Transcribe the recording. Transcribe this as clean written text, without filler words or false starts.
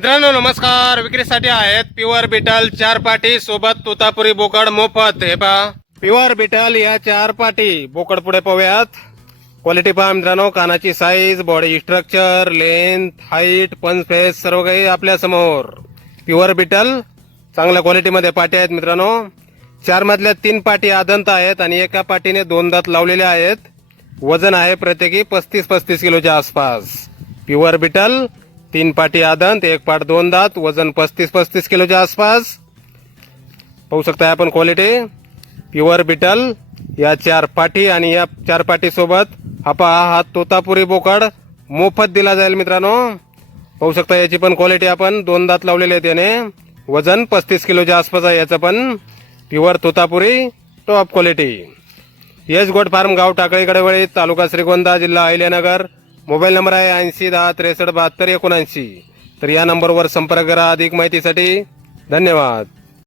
मित्रांनो नमस्कार. विक्रीसाठी आहेत प्युअर बिटल 4 पाटी सोबत तोतापुरी बोकड मोफत. हे पहा प्युअर बिटल या 4 पाटी बोकड पुढे पाहूयात. क्वालिटी पहा मित्रांनो, कानाची size, body structure, length, height, पंच फेस सर्व काही आपल्या समोर. प्युअर बिटल चांगल्या क्वालिटीमध्ये पाटी आहेत मित्रांनो. 4 मधल्या 3 पाटी आदंत आहेत आणि एका पाटीने 2 दात लावलेले आहेत. वजन आहे प्रत्येकी 35-35 किलोच्या आसपास. प्युअर बिटल 3 पाटी आदंत, 1 पाट 2 दात, वजन 35-35 किलोच्या आसपास. पाहू शकता आपण क्वालिटी. प्युअर बिटल या 4 पाटी आणि या 4 पाटी सोबत हा तोतापुरी बोकड मोफत दिला जाईल मित्रांनो. पाहू शकता याची पण क्वालिटी आपण 2 दात लावलेले आहेत. याने वजन 35 किलोच्या आसपास आहे. याचं पण प्युअर तोतापुरी टॉप क्वालिटी. यश गोट फार्म, गाव टाकळी कडेवळी, तालुका श्रीगोंदा, जिल्हा अहिल्यानगर. मोबाईल नंबर आहे 80 10 63 72 79. तर या नंबरवर संपर्क करा अधिक माहितीसाठी. धन्यवाद.